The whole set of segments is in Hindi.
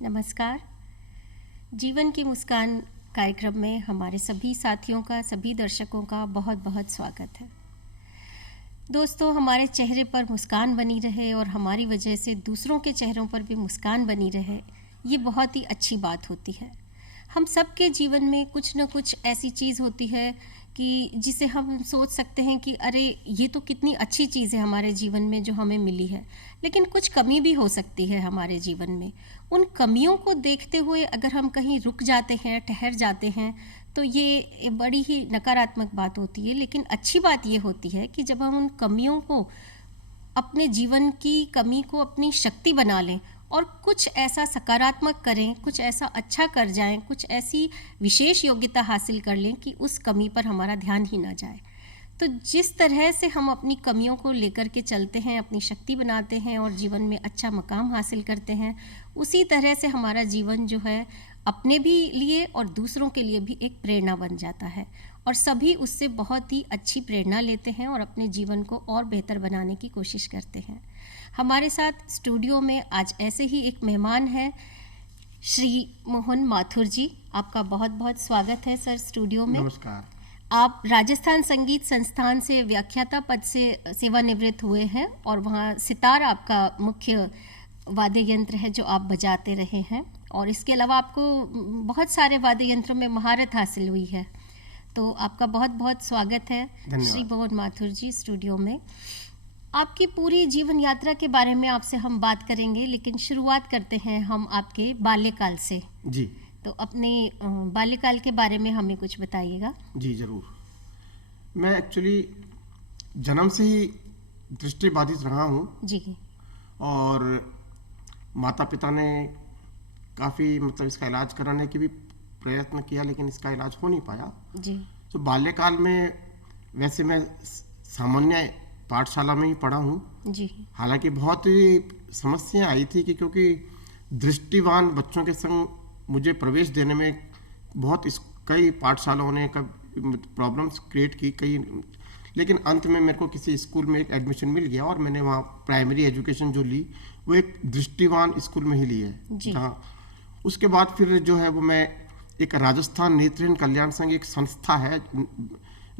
नमस्कार। जीवन की मुस्कान कार्यक्रम में हमारे सभी साथियों का, सभी दर्शकों का बहुत बहुत स्वागत है। दोस्तों, हमारे चेहरे पर मुस्कान बनी रहे और हमारी वजह से दूसरों के चेहरों पर भी मुस्कान बनी रहे, ये बहुत ही अच्छी बात होती है। हम सबके जीवन में कुछ न कुछ ऐसी चीज़ होती है कि जिसे हम सोच सकते हैं कि अरे ये तो कितनी अच्छी चीज़ है हमारे जीवन में जो हमें मिली है, लेकिन कुछ कमी भी हो सकती है हमारे जीवन में। उन कमियों को देखते हुए अगर हम कहीं रुक जाते हैं, ठहर जाते हैं, तो ये बड़ी ही नकारात्मक बात होती है। लेकिन अच्छी बात ये होती है कि जब हम उन कमियों को, अपने जीवन की कमी को अपनी शक्ति बना लें और कुछ ऐसा सकारात्मक करें, कुछ ऐसा अच्छा कर जाएं, कुछ ऐसी विशेष योग्यता हासिल कर लें कि उस कमी पर हमारा ध्यान ही ना जाए। तो जिस तरह से हम अपनी कमियों को लेकर के चलते हैं, अपनी शक्ति बनाते हैं और जीवन में अच्छा मकाम हासिल करते हैं, उसी तरह से हमारा जीवन जो है अपने भी लिए और दूसरों के लिए भी एक प्रेरणा बन जाता है और सभी उससे बहुत ही अच्छी प्रेरणा लेते हैं और अपने जीवन को और बेहतर बनाने की कोशिश करते हैं। हमारे साथ स्टूडियो में आज ऐसे ही एक मेहमान हैं, श्री मोहन माथुर जी। आपका बहुत बहुत स्वागत है सर स्टूडियो में। नमस्कार। आप राजस्थान संगीत संस्थान से व्याख्याता पद से सेवानिवृत्त हुए हैं और वहाँ सितार आपका मुख्य वाद्य यंत्र है जो आप बजाते रहे हैं, और इसके अलावा आपको बहुत सारे वाद्य यंत्रों में महारत हासिल हुई है। तो आपका बहुत बहुत स्वागत है श्री मोहन माथुर जी स्टूडियो में। आपकी पूरी जीवन यात्रा के बारे में आपसे हम बात करेंगे, लेकिन शुरुआत करते हैं हम आपके बाल्यकाल से। जी। तो अपने बाल्यकाल के बारे में हमें कुछ बताइएगा। जी ज़रूर। मैं एक्चुअली जन्म से ही दृष्टिबाधित रहा हूँ जी। और माता पिता ने काफ़ी इसका इलाज कराने की भी प्रयत्न किया, लेकिन इसका इलाज हो नहीं पाया जी। तो बाल्यकाल में वैसे मैं सामान्य पाठशाला में ही पढ़ा हूँ जी। हालांकि बहुत ही समस्याएं आई थी कि क्योंकि दृष्टिवान बच्चों के संग मुझे प्रवेश देने में कई पाठशालाओं ने प्रॉब्लम्स क्रिएट की कई, लेकिन अंत में मेरे को किसी स्कूल में एक एडमिशन मिल गया और मैंने वहाँ प्राइमरी एजुकेशन जो ली वो एक दृष्टिवान स्कूल में ही ली है। जहाँ उसके बाद फिर जो है वो मैं एक राजस्थान नेत्रहीन कल्याण संघ एक संस्था है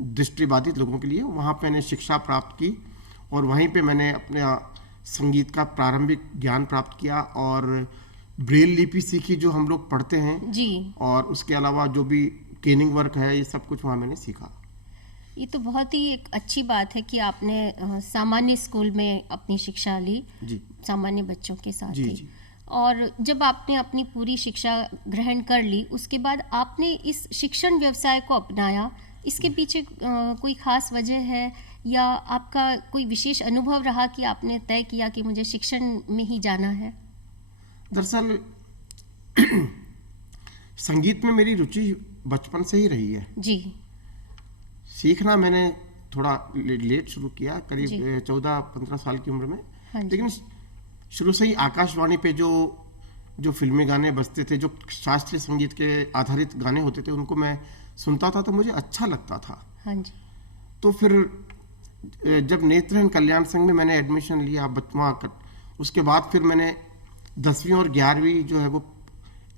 दृष्टिबाधित लोगों के लिए, वहाँ पे मैंने शिक्षा प्राप्त की और वहीं पे मैंने अपने संगीत का प्रारंभिक ज्ञान प्राप्त किया और ब्रेल लिपि सीखी जो हम लोग पढ़ते हैं जी। और उसके अलावा जो भी केनिंग वर्क है ये सब कुछ वहाँ मैंने सीखा। ये तो बहुत ही एक अच्छी बात है कि आपने सामान्य स्कूल में अपनी शिक्षा ली। जी। सामान्य बच्चों के साथ जी, ही। जी। और जब आपने अपनी पूरी शिक्षा ग्रहण कर ली, उसके बाद आपने इस शिक्षण व्यवसाय को अपनाया, इसके पीछे कोई खास वजह है या आपका कोई विशेष अनुभव रहा कि आपने तय किया कि मुझे शिक्षण में ही जाना है? दरअसल संगीत में मेरी रुचि बचपन से ही रही है। जी। सीखना मैंने थोड़ा लेट शुरू किया, करीब 14-15 साल की उम्र में। हाँ, लेकिन शुरू से ही आकाशवाणी पे जो फिल्मी गाने बजते थे, जो शास्त्रीय संगीत के आधारित गाने होते थे, उनको मैं सुनता था तो मुझे अच्छा लगता था। हाँ जी। तो फिर जब नेत्रहीन कल्याण संघ में मैंने एडमिशन लिया उसके बाद फिर मैंने 10वीं और 11वीं जो है वो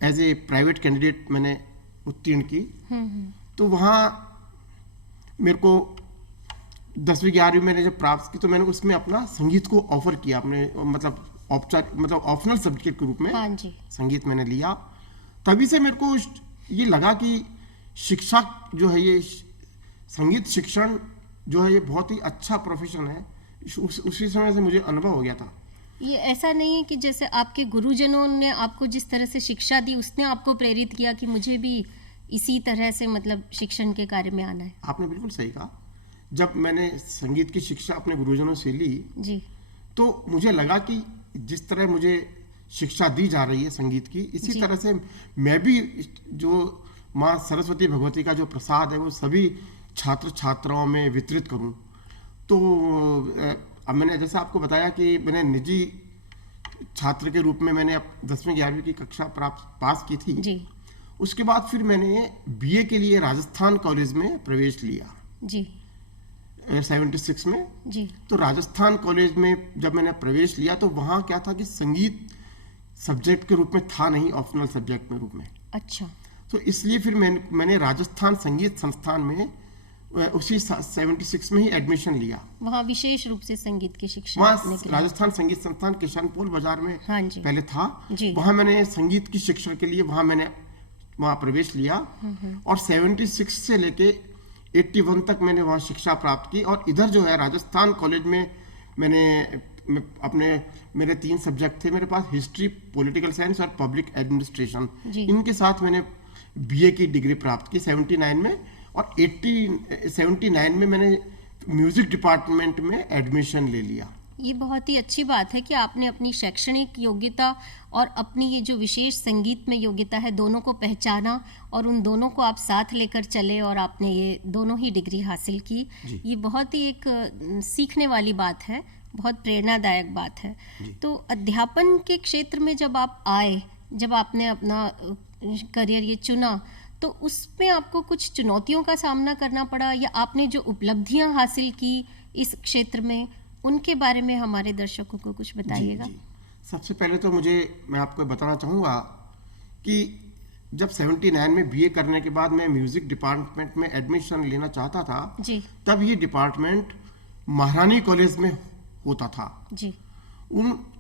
एज ए प्राइवेट कैंडिडेट मैंने उत्तीर्ण की। तो वहाँ मेरे को 10वीं 11वीं मैंने जब प्राप्त की तो मैंने उसमें अपना संगीत को ऑफर किया, अपने ऑप्शनल सब्जेक्ट के रूप में। हाँ जी। संगीत मैंने लिया। तभी से मेरे को ये लगा कि शिक्षा जो है, ये संगीत शिक्षण जो है ये बहुत ही अच्छा प्रोफेशन है। उसी समय से मुझे अनुभव हो गया था। ये ऐसा नहीं है कि जैसे आपके गुरुजनों ने आपको जिस तरह से शिक्षा दी उसने आपको प्रेरित किया कि मुझे भी इसी तरह से शिक्षण के कार्य में आना है? आपने बिल्कुल सही कहा। जब मैंने संगीत की शिक्षा अपने गुरुजनों से ली जी, तो मुझे लगा कि जिस तरह मुझे शिक्षा दी जा रही है संगीत की, इसी तरह से मैं भी जो माँ सरस्वती भगवती का जो प्रसाद है वो सभी छात्र छात्राओं में वितरित करूं। तो अब मैंने जैसे आपको बताया कि मैंने निजी छात्र के रूप में मैंने 10वीं 11वीं की कक्षा पास की थी जी। उसके बाद फिर मैंने बीए के लिए राजस्थान कॉलेज में प्रवेश लिया जी 76 में जी। तो राजस्थान कॉलेज में जब मैंने प्रवेश लिया तो वहाँ क्या था कि संगीत सब्जेक्ट के रूप में था नहीं, ऑप्शनल सब्जेक्ट में रूप में। अच्छा। तो इसलिए फिर मैंने राजस्थान संगीत संस्थान में उसी 76 में ही एडमिशन लिया। वहाँ विशेष रूप से संगीत की शिक्षा वहाँ लेने के लिए। राजस्थान संगीत संस्थान किशनपोल बाजार में हाँ जी। पहले था। जी। वहाँ मैंने संगीत की शिक्षा के लिए मैंने वहाँ प्रवेश लिया और 76 से लेके 81 तक मैंने वहाँ शिक्षा प्राप्त की। और इधर जो है राजस्थान कॉलेज में मेरे 3 सब्जेक्ट थे मेरे पास, हिस्ट्री, पॉलिटिकल साइंस और पब्लिक एडमिनिस्ट्रेशन। इनके साथ मैंने बीए की डिग्री प्राप्त की 79 में। और 79 में मैंने म्यूजिक डिपार्टमेंट में एडमिशन ले लिया। ये बहुत ही अच्छी बात है कि आपने अपनी शैक्षणिक योग्यता और अपनी ये जो विशेष संगीत में योग्यता है दोनों को पहचाना और उन दोनों को आप साथ लेकर चले और आपने ये दोनों ही डिग्री हासिल की। ये बहुत ही एक सीखने वाली बात है, बहुत प्रेरणादायक बात है। तो अध्यापन के क्षेत्र में जब आप आए, जब आपने अपना करियर ये चुना, तो उसमें आपको कुछ चुनौतियों का सामना करना पड़ा या आपने जो उपलब्धियां हासिल की इस क्षेत्र में, उनके बारे में हमारे दर्शकों को कुछ बताइएगा। जी। सबसे पहले तो मैं आपको बताना चाहूँगा कि जब 79 में बीए करने के बाद मैं म्यूजिक डिपार्टमेंट में एडमिशन लेना चाहता था जी। तब ये डिपार्टमेंट महारानी कॉलेज में होता था जी।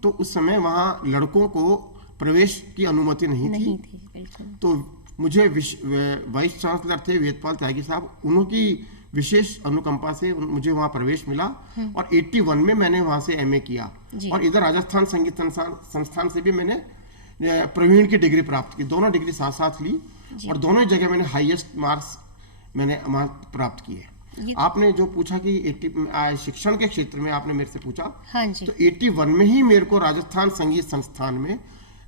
तो उस समय वहाँ लड़कों को प्रवेश की अनुमति नहीं थी। बिल्कुल। तो मुझे वाइस चांसलर थे वेदपाल त्यागी साहब, उनकी विशेष अनुकंपा से मुझे वहाँ प्रवेश मिला और 81 में मैंने वहाँ से एमए किया। और इधर राजस्थान संगीत संस्थान से भी मैंने प्रवीण की डिग्री प्राप्त की। दोनों डिग्री साथ साथ ली और दोनों जगह मैंने हाईएस्ट मार्क्स मैंने वहाँ प्राप्त किए। आपने जो पूछा कि शिक्षण के क्षेत्र में आपने मेरे से पूछा, हाँ जी। तो 81 में ही मेरे को राजस्थान संगीत संस्थान में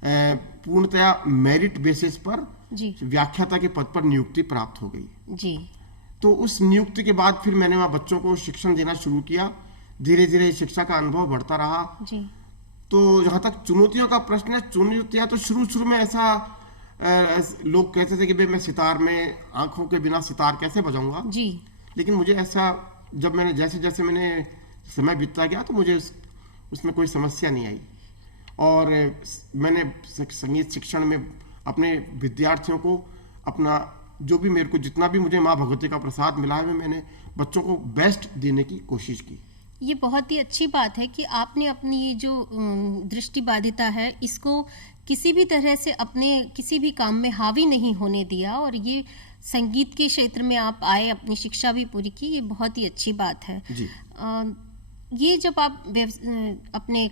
पूर्णतया मेरिट बेसिस पर व्याख्याता के पद पर नियुक्ति प्राप्त हो गई। जी। तो उस नियुक्ति के बाद फिर मैंने वहाँ बच्चों को शिक्षण देना शुरू किया। धीरे धीरे शिक्षा का अनुभव बढ़ता रहा। जी। तो जहाँ तक चुनौतियों का प्रश्न है, चुनौतियाँ तो शुरू में ऐसा लोग कहते थे कि भाई मैं सितार में आंखों के बिना सितार कैसे बजाऊंगा। जी। लेकिन मुझे ऐसा जब मैंने जैसे मैंने समय बीतता गया तो मुझे उसमें कोई समस्या नहीं आई। और मैंने संगीत शिक्षण में अपने विद्यार्थियों को अपना जो भी मेरे को जितना भी मुझे माँ भगवती का प्रसाद मिला है मैंने बच्चों को बेस्ट देने की कोशिश की। ये बहुत ही अच्छी बात है कि आपने अपनी ये जो दृष्टिबाधिता है इसको किसी भी तरह से अपने किसी भी काम में हावी नहीं होने दिया और ये संगीत के क्षेत्र में आप आए, अपनी शिक्षा भी पूरी की, ये बहुत ही अच्छी बात है। जी। ये जब आप अपने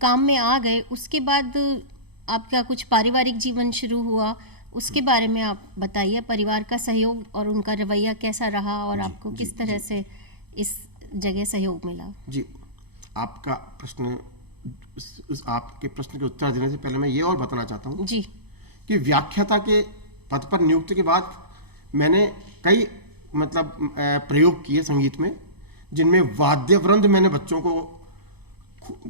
काम में आ गए उसके बाद आपका कुछ पारिवारिक जीवन शुरू हुआ, उसके बारे में आप बताइए। परिवार का सहयोग और उनका रवैया कैसा रहा और आपको किस तरह से इस जगह सहयोग मिला? जी, आपका प्रश्न आपके प्रश्न के उत्तर देने से पहले मैं ये और बताना चाहता हूँ जी कि व्याख्याता के पद पर नियुक्ति के बाद मैंने कई प्रयोग किए संगीत में, जिनमें वाद्य वृंद मैंने बच्चों को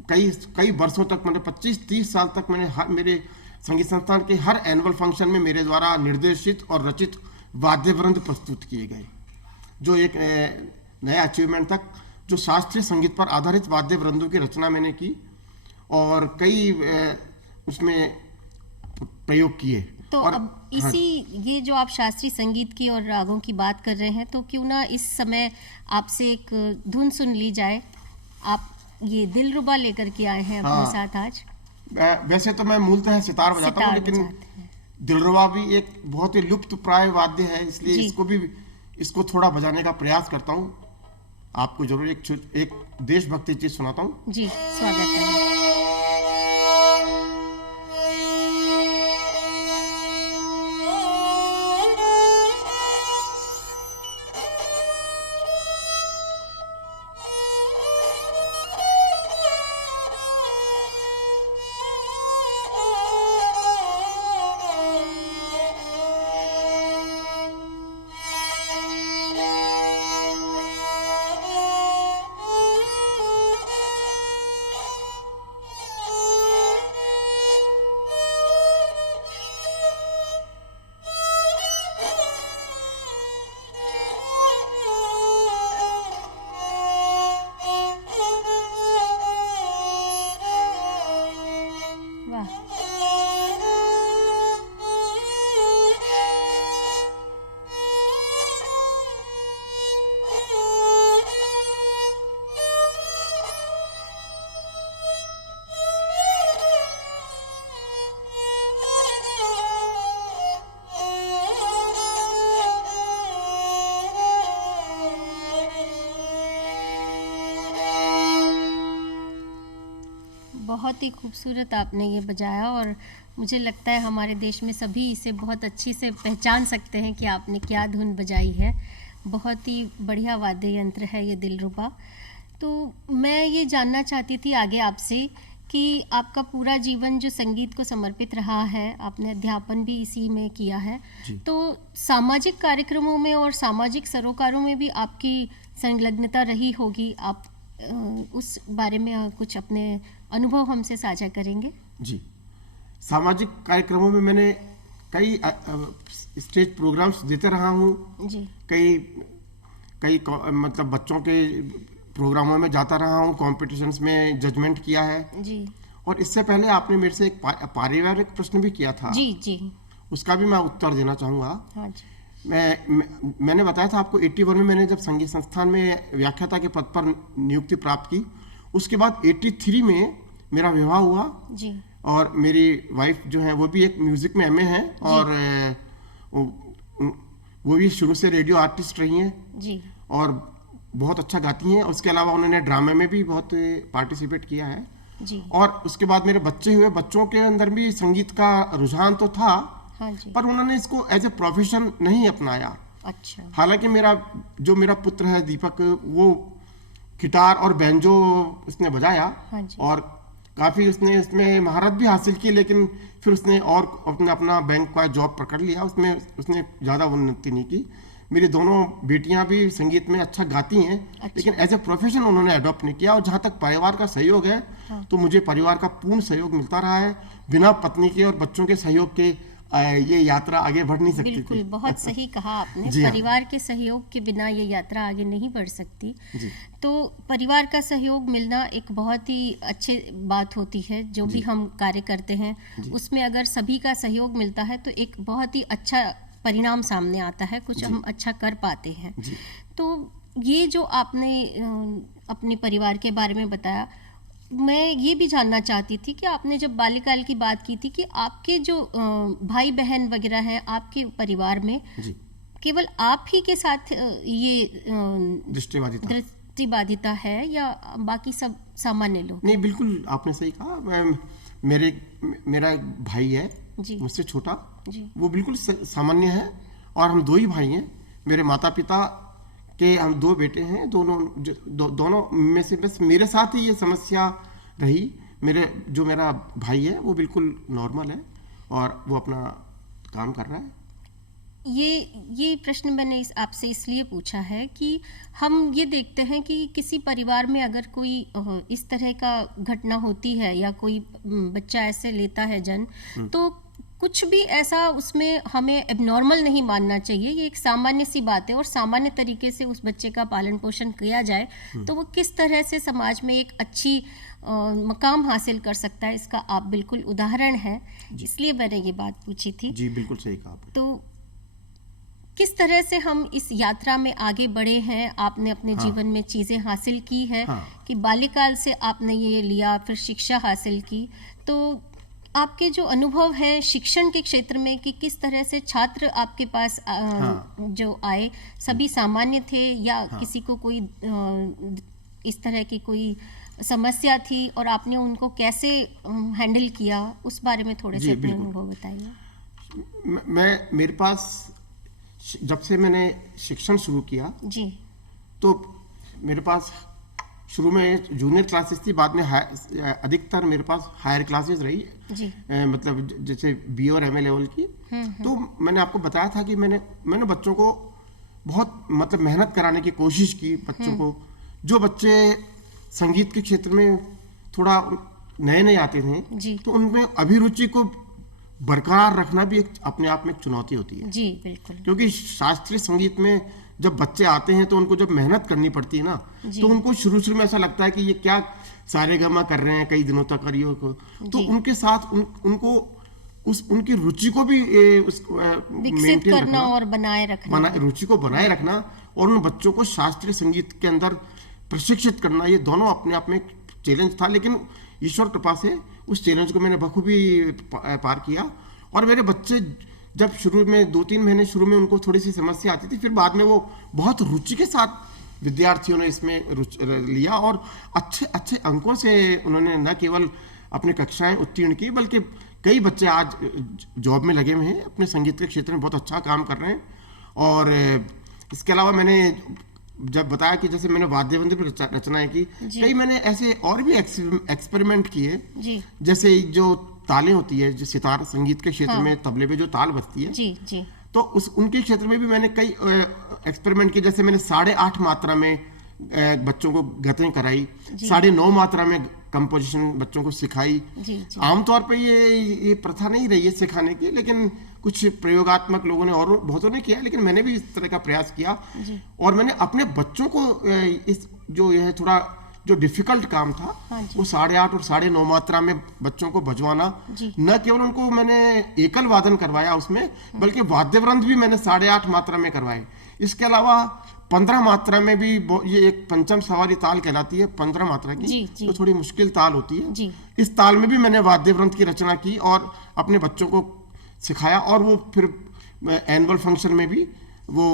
कई वर्षों तक, मैंने 25-30 साल तक मैंने मेरे संगीत संस्थान के हर एनुअल फंक्शन में मेरे द्वारा निर्देशित और रचित वाद्य वृंद प्रस्तुत किए गए, जो एक नया अचीवमेंट तक, जो शास्त्रीय संगीत पर आधारित वाद्य वृंदों की रचना मैंने की और कई उसमें प्रयोग किए। तो अब ये जो आप शास्त्रीय संगीत की और रागों की बात कर रहे हैं, तो क्यों ना इस समय आपसे एक धुन सुन ली जाए। आप ये दिलरुबा लेकर के आए हैं अपने साथ आज। वैसे तो मैं मूलतः सितार बजाता हूँ, लेकिन दिलरुबा भी एक बहुत ही लुप्त प्राय वाद्य है, इसलिए इसको थोड़ा बजाने का प्रयास करता हूँ। आपको जरूर एक देशभक्ति चीज सुनाता हूँ। जी, स्वागत है। बहुत ही खूबसूरत आपने ये बजाया और मुझे लगता है हमारे देश में सभी इसे बहुत अच्छी से पहचान सकते हैं कि आपने क्या धुन बजाई है। बहुत ही बढ़िया वाद्य यंत्र है ये दिलरुबा। तो मैं ये जानना चाहती थी आगे आपसे कि आपका पूरा जीवन जो संगीत को समर्पित रहा है, आपने अध्यापन भी इसी में किया है, तो सामाजिक कार्यक्रमों में और सामाजिक सरोकारों में भी आपकी संलग्नता रही होगी। आप उस बारे में कुछ अपने अनुभव हमसे साझा करेंगे? जी, सामाजिक कार्यक्रमों में मैंने कई स्टेज प्रोग्राम्स देते रहा हूँ जी। कई मतलब बच्चों के प्रोग्रामों में जाता रहा हूँ, कॉम्पिटिशन्स में जजमेंट किया है जी। और इससे पहले आपने मेरे से एक पारिवारिक प्रश्न भी किया था जी जी, उसका भी मैं उत्तर देना चाहूँगा। हाँ जी। मैंने बताया था आपको 81 में मैंने जब संगीत संस्थान में व्याख्याता के पद पर नियुक्ति प्राप्त की, उसके बाद 83 में मेरा विवाह हुआ जी। और मेरी वाइफ जो है वो भी एक म्यूजिक में एमए है और वो भी शुरू से रेडियो आर्टिस्ट रही हैं जी और बहुत अच्छा गाती हैं। उसके अलावा उन्होंने ड्रामे में भी बहुत पार्टिसिपेट किया है जी। और उसके बाद मेरे बच्चे हुए, बच्चों के अंदर भी संगीत का रुझान तो था हाँ जी। पर उन्होंने इसको एज ए प्रोफेशन नहीं अपनाया। अच्छा। हालांकि मेरा पुत्र है दीपक, वो गिटार और बैंजो उसने बजाया हाँ और काफी उसने इसमें महारत भी हासिल की, लेकिन फिर उसने और अपना बैंक का जॉब पकड़ लिया, उसने ज्यादा उन्नति नहीं की। मेरी दोनों बेटियां भी संगीत में अच्छा गाती हैं अच्छा। लेकिन एज ए प्रोफेशन उन्होंने अडॉप्ट नहीं किया। और जहाँ तक परिवार का सहयोग है हाँ। तो मुझे परिवार का पूर्ण सहयोग मिलता रहा है। बिना पत्नी के और बच्चों के सहयोग के ये यात्रा आगे बढ़ नहीं सकती। बिल्कुल, बहुत सही कहा आपने। परिवार के सहयोग के बिना ये यात्रा आगे नहीं बढ़ सकती। तो परिवार का सहयोग मिलना एक बहुत ही अच्छी बात होती है। जो भी हम कार्य करते हैं उसमें अगर सभी का सहयोग मिलता है तो एक बहुत ही अच्छा परिणाम सामने आता है, कुछ हम अच्छा कर पाते हैं। तो ये जो आपने अपने परिवार के बारे में बताया, मैं ये भी जानना चाहती थी कि आपने जब बाल्यकाल की बात की थी कि आपके जो भाई बहन वगैरह हैं आपके परिवार में केवल आप ही के साथ ये दृष्टिबाधिता है या बाकी सब सामान्य लोग? नहीं, बिल्कुल आपने सही कहा। मेरा एक भाई है मुझसे छोटा, वो बिल्कुल सामान्य है और हम दो ही भाई हैं। मेरे माता पिता के हम दो बेटे हैं, दोनों में से बस मेरे साथ ही ये समस्या रही। मेरा भाई है वो बिल्कुल नॉर्मल है और वो अपना काम कर रहा है। ये प्रश्न मैंने आपसे इसलिए पूछा है कि हम ये देखते हैं कि किसी परिवार में अगर कोई इस तरह का घटना होती है या कोई बच्चा ऐसे लेता है जन्म, तो कुछ भी ऐसा उसमें हमें एबनॉर्मल नहीं मानना चाहिए। ये एक सामान्य सी बात है और सामान्य तरीके से उस बच्चे का पालन पोषण किया जाए तो वो किस तरह से समाज में एक अच्छी मकाम हासिल कर सकता है, इसका आप बिल्कुल उदाहरण है। इसलिए मैंने ये बात पूछी थी। जी बिल्कुल सही कहा। तो किस तरह से हम इस यात्रा में आगे बढ़े हैं? आपने अपने जीवन में चीज़ें हासिल की है कि बाल्यकाल से आपने ये लिया, फिर शिक्षा हासिल की, तो आपके जो अनुभव है शिक्षण के क्षेत्र में कि किस तरह से छात्र आपके पास जो आए सभी सामान्य थे या किसी को कोई इस तरह की कोई समस्या थी और आपने उनको कैसे हैंडल किया, उस बारे में थोड़े से अपने अनुभव बताइए। मेरे पास जब से मैंने शिक्षण शुरू किया जी, तो मेरे पास शुरू में जूनियर क्लासेस थी, बाद में अधिकतर मेरे पास हायर क्लासेस रही जी। मतलब जैसे बी और एमए लेवल की। तो मैंने आपको बताया था कि मैंने बच्चों को बहुत मतलब मेहनत कराने की कोशिश की। बच्चों को, जो बच्चे संगीत के क्षेत्र में थोड़ा नए आते थे तो उनमें अभिरुचि को बरकरार रखना भी अपने आप में एक चुनौती होती है जी। बिल्कुल, क्योंकि शास्त्रीय संगीत में जब बच्चे आते हैं तो उनको जब मेहनत करनी पड़ती है ना, तो उनको शुरू में ऐसा लगता है कि ये क्या सारे गमा कर रहे हैं कई दिनों तक करियो को, तो उनके साथ उनको उनकी रुचि को भी विकसित करना और बनाए रखना, रुचि को बनाए रखना और उन बच्चों को शास्त्रीय संगीत के अंदर प्रशिक्षित करना, ये दोनों अपने आप में एक चैलेंज था। लेकिन ईश्वर कृपा से उस चैलेंज को मैंने बखूबी पार किया। और मेरे बच्चे जब शुरू में 2-3 महीने शुरू में उनको थोड़ी सी समस्या आती थी, फिर बाद में वो बहुत रुचि के साथ विद्यार्थियों ने इसमें लिया और अच्छे अंकों से उन्होंने न केवल अपनी कक्षाएं उत्तीर्ण की, बल्कि कई बच्चे आज जॉब में लगे हुए हैं, अपने संगीत के क्षेत्र में बहुत अच्छा काम कर रहे हैं। और इसके अलावा मैंने जब बताया कि जैसे मैंने वाद्य यंत्र पर रचनाएं की, कई मैंने ऐसे और भी एक्सपेरिमेंट किए, जैसे जो तालें होती है, जो सितार संगीत के क्षेत्र में तबले पे जो ताल बजती है, तो उनके क्षेत्र में भी मैंने कई एक्सपेरिमेंट किए। जैसे मैंने 8.5 मात्रा में बच्चों को गतें कराई, 9.5 मात्रा में कंपोजिशन बच्चों को सिखाई। आमतौर पे ये प्रथा नहीं रही है सिखाने की, लेकिन कुछ प्रयोगात्मक लोगों ने और बहुतों ने किया, लेकिन मैंने भी इस तरह का प्रयास किया। और मैंने अपने बच्चों को इस जो यह थोड़ा जो डिफिकल्ट काम था, वो 8.5 और 9.5 मात्रा में बच्चों को बजवाना, न केवल उनको मैंने एकल वादन करवाया उसमें, बल्कि वाद्यवृंद भी मैंने 8.5 मात्रा में करवाए। इसके अलावा 15 मात्रा में भी, ये एक पंचम सवारी ताल कहलाती है 15 मात्रा की, तो थोड़ी मुश्किल ताल होती है। इस ताल में भी मैंने वाद्यवृंद की रचना की और अपने बच्चों को सिखाया, और वो फिर एनुअल फंक्शन में भी वो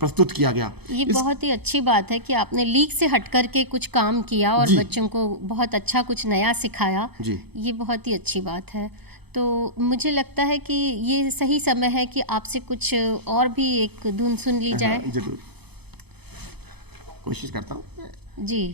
प्रस्तुत किया गया। ये बहुत ही अच्छी बात है कि आपने लीग से हट करके कुछ काम किया और बच्चों को बहुत अच्छा कुछ नया सिखाया। ये बहुत ही अच्छी बात है। तो मुझे लगता है कि ये सही समय है कि आपसे कुछ और भी एक धुन सुन ली जाए। जरूर, कोशिश करता हूँ जी।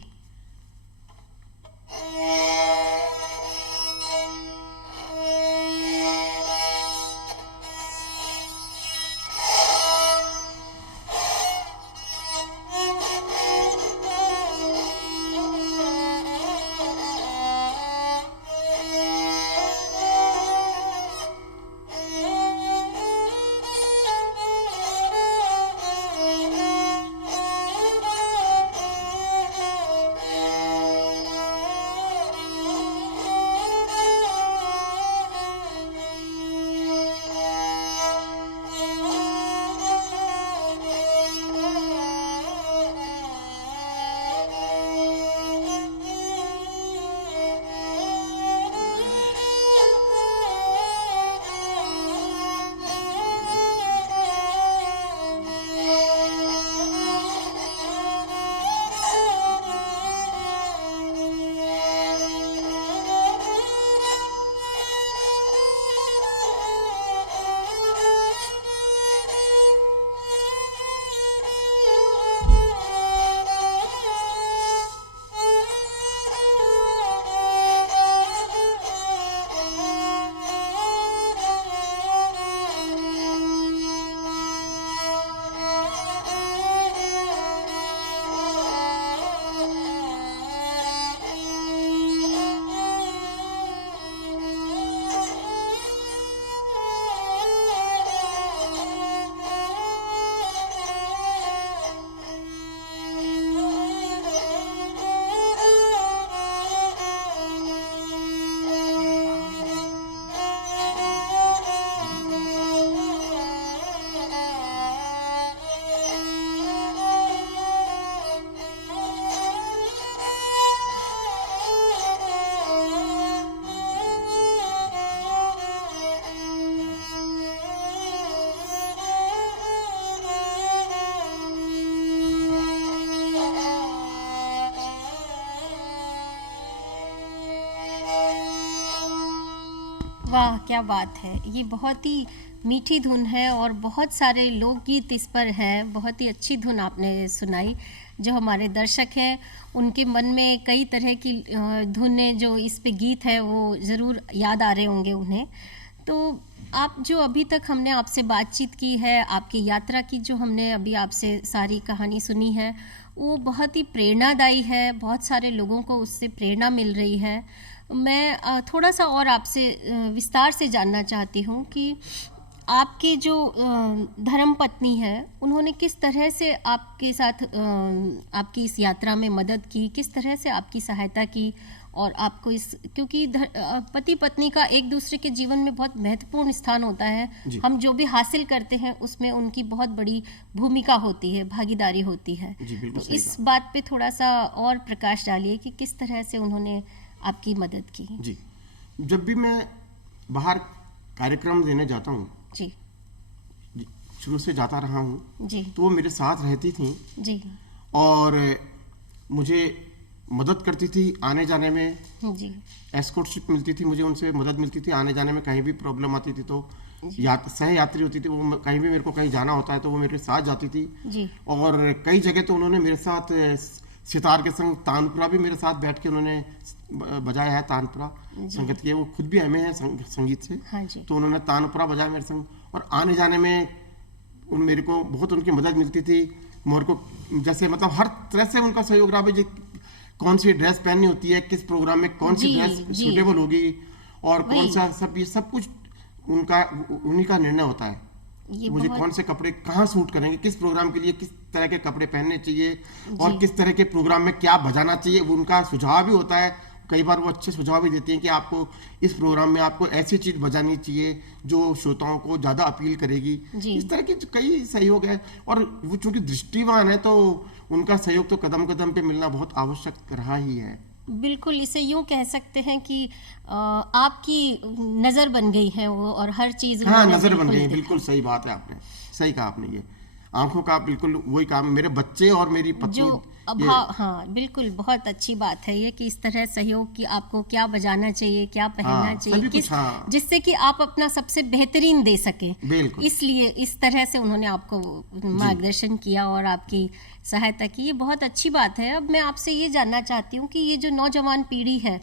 वाह, क्या बात है। ये बहुत ही मीठी धुन है और बहुत सारे लोकगीत इस पर हैं। बहुत ही अच्छी धुन आपने सुनाई। जो हमारे दर्शक हैं उनके मन में कई तरह की धुनें जो इस पे गीत है वो ज़रूर याद आ रहे होंगे उन्हें। तो आप जो अभी तक हमने आपसे बातचीत की है, आपकी यात्रा की जो हमने अभी आपसे सारी कहानी सुनी है, वो बहुत ही प्रेरणादायी है। बहुत सारे लोगों को उससे प्रेरणा मिल रही है। मैं थोड़ा सा और आपसे विस्तार से जानना चाहती हूँ कि आपके जो धर्मपत्नी है, उन्होंने किस तरह से आपके साथ आपकी इस यात्रा में मदद की, किस तरह से आपकी सहायता की, और आपको इस, क्योंकि पति पत्नी का एक दूसरे के जीवन में बहुत महत्वपूर्ण स्थान होता है। हम जो भी हासिल करते हैं उसमें उनकी बहुत बड़ी भूमिका होती है, भागीदारी होती है। तो इस बात पे थोड़ा सा और प्रकाश डालिए कि किस तरह से उन्होंने आपकी मदद की। जी, जब भी मैं बाहर कार्यक्रम देने जाता हूँ, जी, शुरू से जाता रहा हूँ, जी, तो वो मेरे साथ रहती थी, जी, और मुझे मदद करती थी आने जाने में, जी एस्कॉर्टशिप मिलती थी मुझे, उनसे मदद मिलती थी आने जाने में। कहीं भी प्रॉब्लम आती थी तो सह यात्री होती थी वो, कहीं भी मेरे को कहीं जाना होता है तो वो मेरे साथ जाती थी। जी और कई जगह तो उन्होंने मेरे साथ सितार के संग तानपुरा भी मेरे साथ बैठ के उन्होंने बजाया है। तानपुरा संगीत के, वो खुद भी एमए है संगीत से, हाँ जी तो उन्होंने तानपुरा बजाया मेरे संग। और आने जाने में मेरे को बहुत उनकी मदद मिलती थी। मेरे को जैसे मतलब हर तरह से उनका सहयोग रहा। भाई कौन सी ड्रेस पहननी होती है, किस प्रोग्राम में कौन सी जी, ड्रेस जी। सूटेबल होगी, और कौन वही। सा सब, ये सब कुछ उन्हीं का निर्णय होता है। ये मुझे बहुत कौन से कपड़े कहाँ सूट करेंगे, किस प्रोग्राम के लिए किस तरह के कपड़े पहनने चाहिए, और किस तरह के प्रोग्राम में क्या बजाना चाहिए, वो उनका सुझाव भी होता है। कई बार वो अच्छे सुझाव भी देती हैं कि आपको इस प्रोग्राम में आपको ऐसी चीज़ बजानी चाहिए जो श्रोताओं को ज़्यादा अपील करेगी। जी। इस तरह के कई सहयोग है। और वो चूंकि दृष्टिवान है तो उनका सहयोग तो कदम कदम पे मिलना बहुत आवश्यक रहा ही है। बिल्कुल, इसे यूं कह सकते हैं कि आपकी नज़र बन गई है वो, और हर चीज़ हाँ, उन्होंने नजर बन बिल्कुल गई, देखा। बिल्कुल सही बात है, आपने सही कहा आपने। ये आंखों का बिल्कुल वही काम, मेरे बच्चे और मेरी जो पत्नी अभाव, हाँ बिल्कुल, बहुत अच्छी बात है ये कि इस तरह सहयोग की आपको क्या बजाना चाहिए, क्या पहनना हाँ, चाहिए, सभी कुछ, किस हाँ। जिससे कि आप अपना सबसे बेहतरीन दे सकें। बिल्कुल। इसलिए इस तरह से उन्होंने आपको मार्गदर्शन किया और आपकी सहायता की, ये बहुत अच्छी बात है। अब मैं आपसे ये जानना चाहती हूँ कि ये जो नौजवान पीढ़ी है,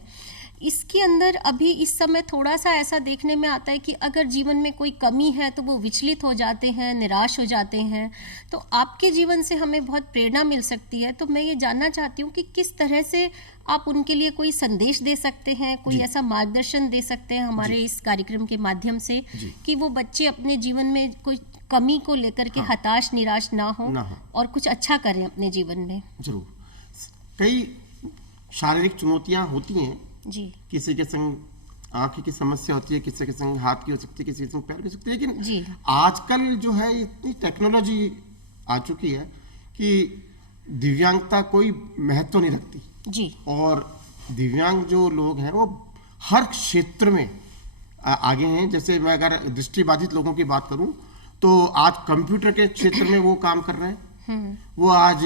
इसके अंदर अभी इस समय थोड़ा सा ऐसा देखने में आता है कि अगर जीवन में कोई कमी है तो वो विचलित हो जाते हैं, निराश हो जाते हैं। तो आपके जीवन से हमें बहुत प्रेरणा मिल सकती है। तो मैं ये जानना चाहती हूँ कि किस तरह से आप उनके लिए कोई संदेश दे सकते हैं, कोई जी। ऐसा मार्गदर्शन दे सकते हैं हमारे इस कार्यक्रम के माध्यम से, जी। कि वो बच्चे अपने जीवन में कोई कमी को लेकर के हताश निराश ना हो ना हो। और कुछ अच्छा करें अपने जीवन में। जरूर। कई शारीरिक चुनौतियां होती हैं, जी किसी के संग आंख की समस्या होती है, किसी के संग हाथ की हो सकती है, किसी के संग पैर की हो सकती है। लेकिन जी आजकल जो है इतनी टेक्नोलॉजी आ चुकी है कि दिव्यांगता कोई महत्व नहीं रखती। जी और दिव्यांग जो लोग हैं वो हर क्षेत्र में आगे हैं। जैसे मैं अगर दृष्टिबाधित लोगों की बात करूं तो आज कंप्यूटर के क्षेत्र में वो काम कर रहे हैं। वो आज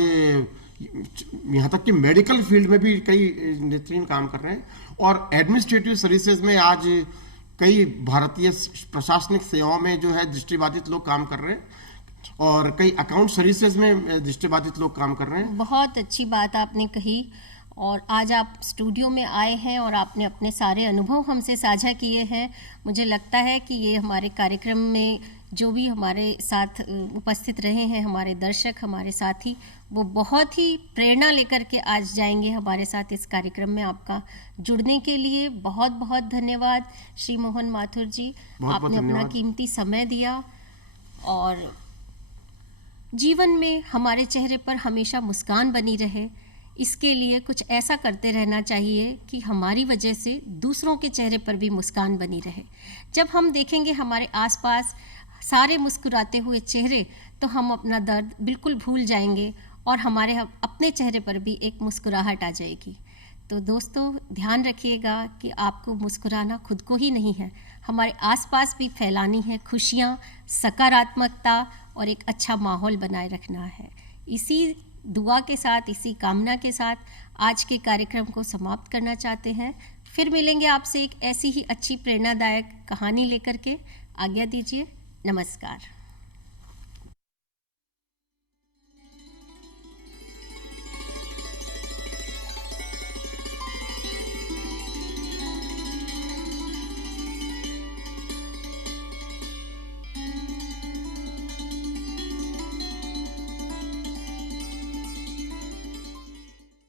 यहाँ तक कि मेडिकल फील्ड में भी कई नेत्रहीन काम कर रहे हैं। और एडमिनिस्ट्रेटिव सर्विसेज में आज कई भारतीय प्रशासनिक सेवाओं में जो है दृष्टिबाधित लोग काम कर रहे हैं। और कई अकाउंट सर्विसेज में दृष्टिबाधित लोग काम कर रहे हैं। बहुत अच्छी बात आपने कही। और आज आप स्टूडियो में आए हैं और आपने अपने सारे अनुभव हमसे साझा किए हैं। मुझे लगता है कि ये हमारे कार्यक्रम में जो भी हमारे साथ उपस्थित रहे हैं, हमारे दर्शक, हमारे साथी, वो बहुत ही प्रेरणा लेकर के आज जाएंगे हमारे साथ इस कार्यक्रम में। आपका जुड़ने के लिए बहुत बहुत धन्यवाद श्री मोहन माथुर जी। बहुत आपने अपना धन्यवाद। कीमती समय दिया। और जीवन में हमारे चेहरे पर हमेशा मुस्कान बनी रहे, इसके लिए कुछ ऐसा करते रहना चाहिए कि हमारी वजह से दूसरों के चेहरे पर भी मुस्कान बनी रहे। जब हम देखेंगे हमारे आसपास सारे मुस्कुराते हुए चेहरे, तो हम अपना दर्द बिल्कुल भूल जाएंगे और हमारे अपने चेहरे पर भी एक मुस्कुराहट आ जाएगी। तो दोस्तों, ध्यान रखिएगा कि आपको मुस्कुराना खुद को ही नहीं है, हमारे आसपास भी फैलानी है खुशियाँ, सकारात्मकता और एक अच्छा माहौल बनाए रखना है। इसी दुआ के साथ, इसी कामना के साथ आज के कार्यक्रम को समाप्त करना चाहते हैं। फिर मिलेंगे आपसे एक ऐसी ही अच्छी प्रेरणादायक कहानी लेकर के। आज्ञा दीजिए। नमस्कार।